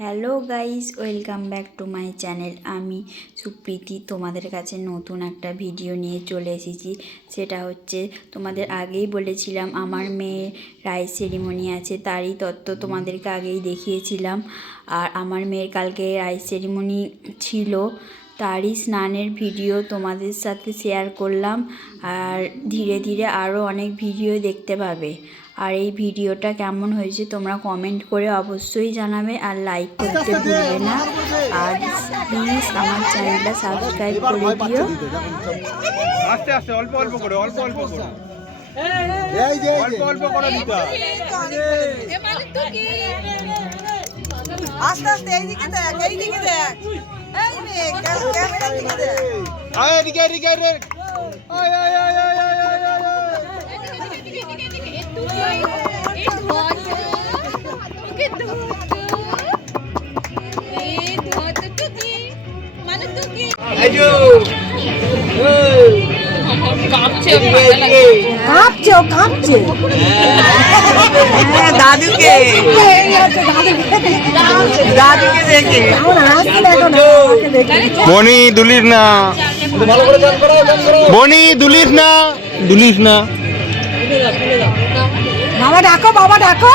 Hello guys, welcome back to my channel. আমি সুপ্রীতি তোমাদের কাছে নতুন একটা ভিডিও নিয়ে চলে এসেছি। সেটা হচ্ছে, তোমাদের আগেই বলেছিলাম আমার মেয়ের রাইস সেরিমনি আছে, তারই তত্ত্ব তোমাদেরকে আগেই দেখিয়েছিলাম। আর আমার মেয়ের কালকে রাইস সেরিমনি ছিল, তারই স্নানের ভিডিও তোমাদের সাথে শেয়ার করলাম। আর ধীরে ধীরে আরও অনেক ভিডিও দেখতে পাবে। আর এই ভিডিওটা কেমন হয়েছে তোমরা কমেন্ট করে অবশ্যই জানাবে, আর লাইক করতে ভুলবে না। আর প্লিজ আমার চ্যানেলটা সাবস্ক্রাইব করে দিও। আস্তে আস্তে অল্প অল্প করে অল্প অল্প করে অল্প অল্প করে দিতে আস্তে আস্তে এইদিকে দেখ, এইদিকে দেখ, এই মেয়ে ক্যামেরার দিকে দেখ। আয় এদিকে এদিকে রে আয় আয় আয় আয় আয় কাঁপছে দাদুকে দেখে বনি দুলিস না, বনি দুলিস না, দুলিস না। বাবা ডাকো, বাবা ডাকো।